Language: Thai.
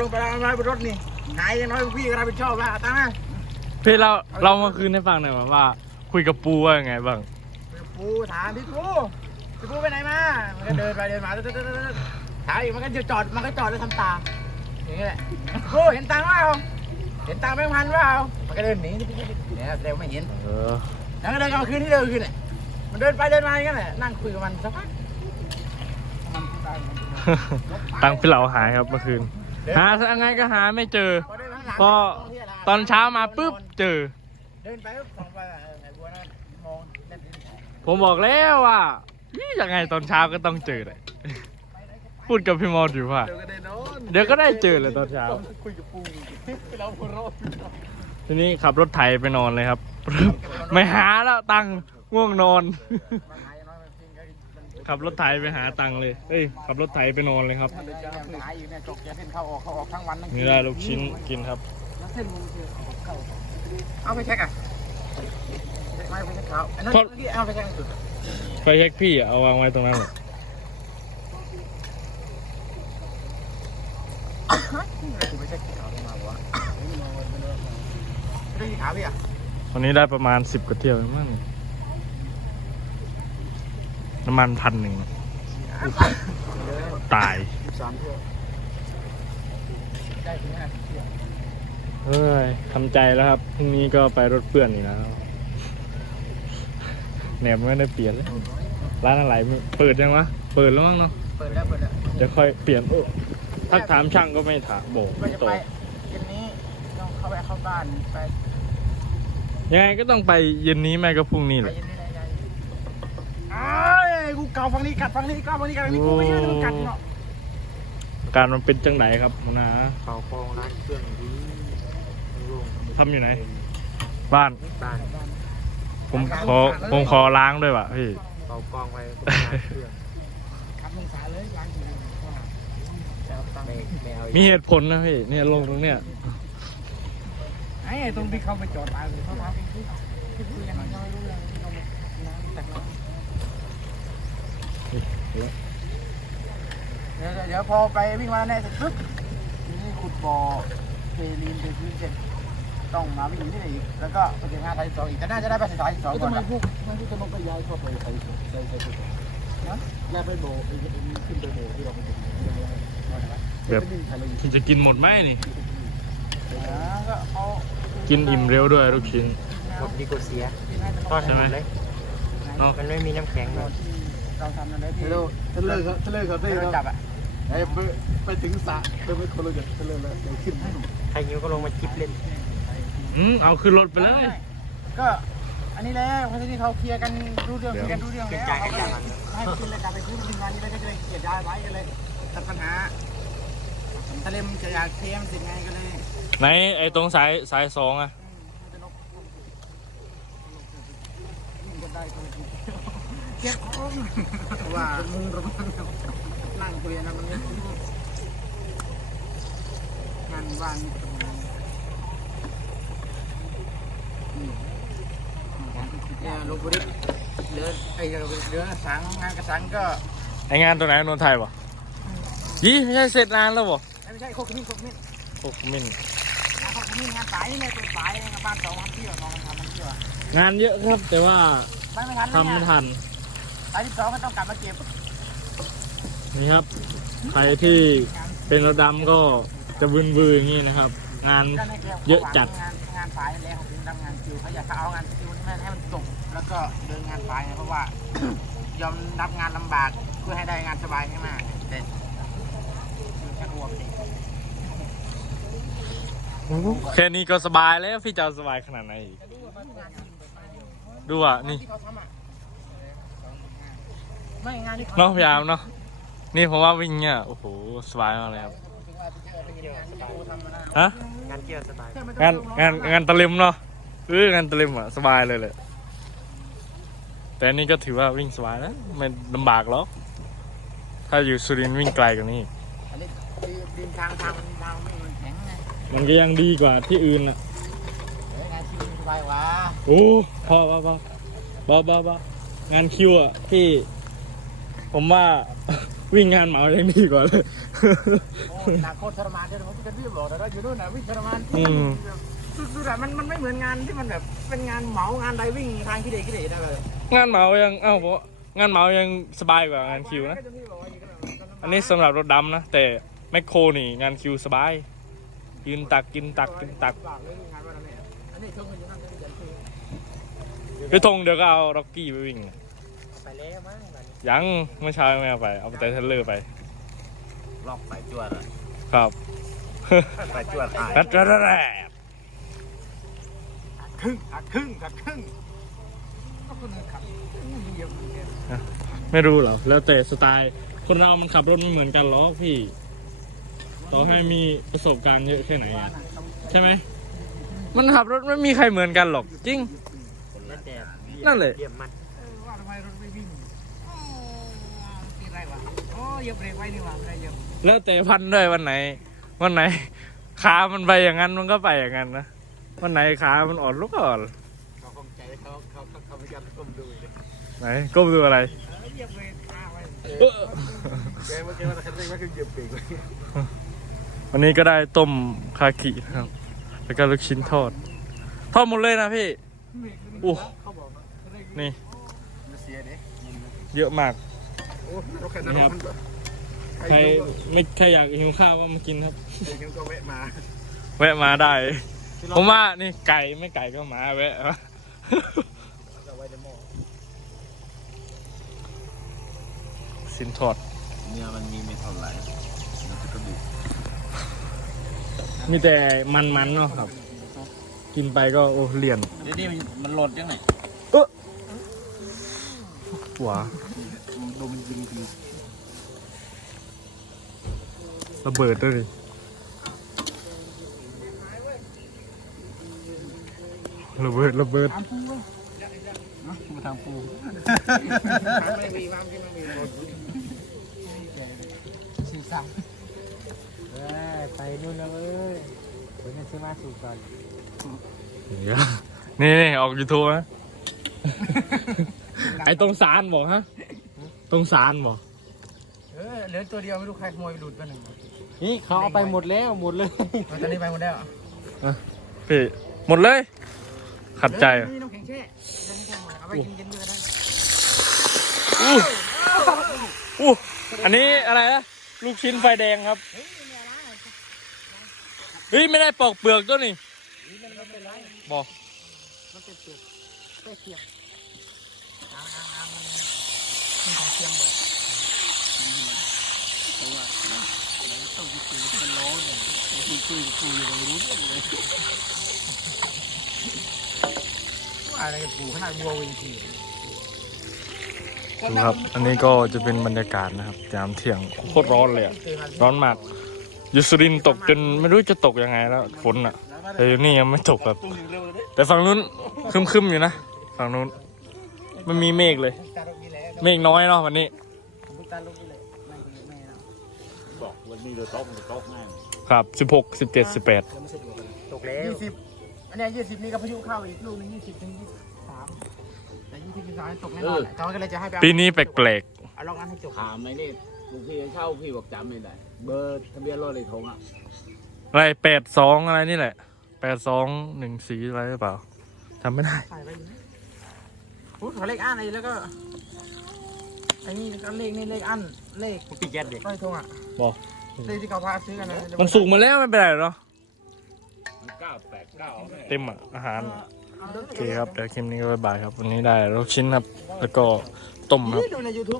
ลงไปแล้วน้อยบนรถนี่หายยังน้อยพี่ก็รับผิดชอบแล้วตั้งนะพี่เราเรามาคืนให้ฟังหน่อยว่าว่า คุยกับปูว่ายังไงบ้างปูถามพี่ปูพี่ปูไปไหนมา มันก็เดินไปเดินมาตึ๊ดตึ๊ดตึ๊ดตึ๊ดถามอีกมันก็จะจอดมันก็จอดแล้วทำตาอย่างนี้แหละปูเห็นตังค์เปล่าเห็นตังค์แบงค์พันเปล่ามันก็เดินหนีเนี่ยแสดงว่าไม่เห็นเออแล้วก็เดินกลับมาคืนที่เดิมคืนเนี่ยมันเดินไปเดินมาอย่างนั้นแหละนั่งคุยกับมันสักพักมันพูดได้มันตังค์พี่เราหายครับเมื่อคืน หายังไงก็หาไม่เจอพอเดินมาข้างหลังพอตอนเช้ามาปุ๊บเจอ เดินไปก็ส่องไปเออไอ้บัวนั่นมองเล่นดินผมบอกแล้วว่านี่ยังไงตอนเช้าก็ต้องเจอเลยพูดกับพี่มอสอยู่ว่า เดี๋ยวก็ได้นอนเดี๋ยวก็ได้เจอเลยตอนเช้า คุยกับปูเราหัวเราะทีนี้ขับรถไถไปนอนเลยครับ ไม่หาแล้วตังค์ง่วงนอน ขับรถไถไปหาตังค์เลย เอ้ย ขับรถไถไปนอนเลยครับมันจะหายอยู่เนี่ยจกจะเส้นเข้าออกเข้าออกทั้งวันทั้งคืนี่ได้ลูกชิ้นกินครับแล้วเส้นมึงคือเข้าเอาไปเช็คอะไม่ไปเช็คเขาอันนั้นเพราะที่เอาไปเช็คสุดไฟแช็กพี่อะเอาวางไว้ตรงนั้นเลยกูไปเช็คที่เขาได้มาวะไม่ได้ที่ขาพี่อะวันนี้ได้ประมาณสิบกว่าเที่ยวเองมั้งน้ำมันพันหนึ่งตายสามเที่ยวได้ถึงห้าสิบเที่ยวเฮ้ยทำใจแล้วครับ พรุ่งนี้ก็ไปรถเปื่อนอีกแล้วแหนบไม่ได้เปลี่ยนเลยร้านอะไรไม่เปิดยังวะ เปิดแล้วมั้งเนาะ เปิดแล้วเปิดแล้วจะค่อยเปลี่ยนโอ้ถ้าถามช่างก็ไม่ถามบอกก็ไม่จะตอไปบเย็นนี้ต้องเข้าไปเข้าบ้านไป ยังไงก็ต้องไปเย็นนี้ไม่ก็พรุ่งนี้แหไปละเย็นนี้ได้ยังอ้าวกูเกาฝั่งนี้กัดฝั่งนี้เกาฝั่งนี้กัดฝั่งนี้กูไม่ยืนดูกัดเนาะอาการมันเป็นจังไหนครับหัวหนะเขาคลองร้านเครื่องดีโล่งทำอยู่ไหน บ้าน บ้านผมขอผมขอล้างด้วยว่ะพี่ เขากองไว้ร้านเครื่องขับลงสาเลยล้างทีจะเอาตังค์ไม่ไม่เอามีเหตุผลนะพี่ เนี่ยลงตรงเนี้ยไอ้ตรงที่เขาไปจอดตายเลยเขาทำที่ที่คุยกันน้อยรู้เรื่องที่เราไม่น้ำแต่ เราเดี๋ยวเดี๋ยวพอไปวิ่งมาแน่เสร็จปุ๊บทีนี้ขุดบ่อเทลีนเทพื้นเสร็จต้องมาวิ่งที่ไหนอีกแล้วก็ไปถึงงานสายสองอีกแต่น่าจะได้ไปสายสองก่อนนะพวกท่านที่จะลงไปย้ายเข้าไปใส่ใส่ใส่ใส่ย้ายไปโบขึ้นไปโบที่เราไปถึงแบบคุณจะกินหมดไหมนี่ อ่าก็เอากินอิ่มเร็วด้วยลูกชิ้น หมดดีกว่าเสียก็ใช่ไหมเลยเนาะมันไม่มีน้ำแข็งเลย เราทำนั่นได้ที่เร็วทะเลครับทะเลครับได้เราแล้วจับอะไอ้ไปไปถึงสระไปไม่คนละกันทะเลแล้วเดี๋ยวขึ้นใครยิ้วก็ลงมาจิบเล่นอืมเอาขึ้นรถไปเลยก็อันนี้แหละเพราะที่เขาเคลียร์กันรู้เรื่องเคลียร์กันรู้เรื่องแล้วเขาก็เลยให้ขึ้นเลยกลับไปขึ้นทีมงานนี้แล้วก็จะเลยเกลียดย้ายไว้กันเลยตัดปัญหาทะเลมันจะอยากเทมสิไงก็เลยไหนไอ้ตรงสายสายสองอะ เก็บของว่ามึงระมังนั่งคุยนะมันไม่งานว่างนี่ตรงนั้เนี่ยลบบุรีเหลือไอ้เหลือสังงานกระสังก็ไองานตัวไหนนนไทยปะยี่ไม่ใช่เสร็จนานแล้วบ่ไม่ใช่โคกมินโคกมินโอ้มินโคกมินงานสายนี่เนี่ยตัวสายบ้านสองวันเที่ยวนอนทำมันเที่ยวงานเยอะครับแต่ว่าไม่ไม่ทันทำไม่ทัน สายที่สองก็ต้องกลับมาเก็บนี่ครับ ใครที่เป็นรถดำก็จะวืนวืนอย่างนี้นะครับ งานเยอะจัด งานงานสายแล้วของคุณทำงานคิวเขาอยากจะเอางานคิวนี่ให้มันจบแล้วก็เดินงานสายเพราะว่ายอมรับงานลำบากเพื่อให้ได้งานสบายใช่ไหมแต่แค่หัวเองแค่นี้ก็สบายแล้วพี่จะเอาสบายขนาดไหนอีกดูอะนี่ที่เขาทำอะ ไม่งานที่เขาเนาะพยายามเนาะนี่ผมว่าวิ่งเนี่ยโอ้โหสบายมากเลยครับถึงว่าจะเจอไปเห็นงานที่เขาทำมานะฮะงานเกี่ยวสบายงานงานงานตะลิมเนาะเอองานตะลิมอะสบายเลยเลยแต่อันนี่ก็ถือว่าวิ่งสบายนะไม่ลำบากหรอกถ้าอยู่สุรินทร์วิ่งไกลกว่านี้อันนี้ดินทางทางมันทางไม่มันแข็งไงมันก็ยังดีกว่าที่อื่นอะเฮ้ยงานคิวสบายกว่าโอ้พอพอพอพอพอพองานคิวอะพี่ ผมว่า วิ่งงานเหมายังดีกว่าเลยโอ้หนักโคตรทรมานเดี๋ยวผมจะรีบบอกแต่ว่าอยู่นู่นนะวิ่งทรมานอืม สุดๆอะมันมันไม่เหมือนงานที่มันแบบเป็นงานเหมางานใดวิ่งทางขี้เด็กขี้เด็กนะเลยงานเหมายังเอ้าเพราะงานเหมายังสบายกว่างานคิวนะ อันนี้สำหรับรถดำนะ แต่แมคโครนี่งานคิวสบาย ยืนตักกินตักกินตักอันนี้ช่วงเงินอยู่นั่นเดี๋ยวคือพี่ธงเดี๋ยวก็เอาร็อกกี้ไปวิ่ง ไปแล้วมั้งแบบนี้ ยังเมื่อเช้าไม่เอาไป เอาไปแต่เทรลเลอร์ไปล็อกสายจวดอะครับ สายจวดหายแรดแรดแรดแรดครึ่งหักครึ่งหักครึ่งก็คนขับเยอะเหมือนกันไม่รู้เหรอ แล้วแต่สไตล์ คนเรามันขับรถไม่เหมือนกันหรอกพี่ ต่อให้มีประสบการณ์เยอะแค่ไหนอะใช่ไหม มันขับรถไม่มีใครเหมือนกันหรอก จริงแล้วแต่นั่นแหละเยี่ยมมัน เออว่าทำไมรถไม่วิ่งโอ้กินอะไรวะ โอ้เหยอะเบรกไว้นี่หว่าไม่ได้เหยอะแล้วแต่พันด้วยวันไหน วันไหน ขามันไปอย่างนั้นมันก็ไปอย่างนั้นนะวันไหนขามันอ่อนลุกอ่อนเขาคงใจเขาเขาเขาเขาไม่ยอมก้มดูเลยไหนก้มดูอะไรเออเหยอะเบรกขาไว้เออแกเมื่อกี้ว่าคันเร่งว่าคือเหยียบเบรกเลยวันนี้ก็ได้ต้มคากินะครับ แล้วก็ลูกชิ้นทอด ทอดหมดเลยนะพี่โอ้เขาบอกว่าเร่งนี่มันเสียเด็กเยอะมากโอ้รถคันนั้นมันแบบ ใครไม่ใครอยากหิวข้าวก็มากินครับใครก็แวะมาแวะมาได้ ผมว่านี่ไก่ไม่ไก่ก็หมาแวะ จะไว้ในหม้อสินทอด เนื้อมันมีไม่เท่าไหร่มันจะกระดูกมีแต่มันๆเนาะครับ กินไปก็โอ้เลี่ยนเดี๋ยวนี้มันหลดยังไงหวาดูมันยิงที ระเบิดด้วยดิระเบิดระเบิดตามปูเว้ยมาทำปูไม่มีความคิดไม่มีสี่สามเอ้ยไปนู่นแล้วเว้ยเดี๋ยวจะซื้อมาสูบก่อนนี่นี่ออกยูทูบนะไอ้ตรงสารบอกฮะ ตรงสารบอกเออเหลือตัวเดียวไม่รู้ใครขโมยไปดูดไปหนึ่งนี่เขาเอาไปหมดแล้วหมดเลยมันตอนนี้ไปหมดแล้วพี่หมดเลย ขัดใจอะนี่น้ำแข็งแช่น้ำแข็งแช่หมดเอาไปกินกินด้วยก็ได้อู้อู้อันนี้อะไรนะลูกชิ้นไฟแดงครับเฮ้ยไม่ได้ปอกเปลือกตัวนี่บอกมันเป็นเปลือกใกล้เคียงอ่าอ่าอ่ามันมันของเคียงบอกอะไรกับปูขนาดบัววิงทีดูครับ อันนี้ก็จะเป็นบรรยากาศนะครับยามเที่ยงโคตรร้อนเลยอะร้อนมากยูสุรินทร์ตกจนไม่รู้จะตกยังไงแล้วฝนอะแต่อยู่นี่ยังไม่ตกแบบ แต่ฝั่งนู้นครึมๆอยู่นะฝั่งนู้น มันมีเมฆเลย เมฆน้อยเนาะวันนี้ วันนี้เราโต๊ะมันจะโต๊ะง่ายครับสิบหกสิบเจ็ดสิบแปดตกแล้วยี่สิบอันเนี้ยี่สิบนี่ก็พายุเข้าอีกลูกหนึงยี่สิบถึงยี่สิบสามแต่ยี่สิบยี่สิบสามตกแน่นอนแหละเขาก็เลยจะให้ไปเอาปีนี้แปลกเอาลองอันให้จบถามไหมนี่บางทีเช่าพี่บอกจำไม่ได้ เบอร์ทะเบียนรถเลยทงอะๆอะไรแปดสองอะไรนี่แหละแปดสองหนึ่งสีอะไรหรือเปล่าจำไม่ได้ใส่ไปอยู่นะพูดขอเลขอันอะไรแล้วก็ไอ้นี่ก็เลขนี่เลขอันเลขปีแก๊สเด็กร้อยทงอะบอก เลขที่เขาพาซื้อกันนะมันสุกมาแล้วไม่เป็นไรหรอกเก้าแปดเก้าเต็มอะอาหารโอเคครับเดี๋ยวคลิปนี้ก็บ๊ายบายครับ วันนี้ได้ลูกชิ้นครับ แล้วก็ต้มครับนี่ดูใน YouTube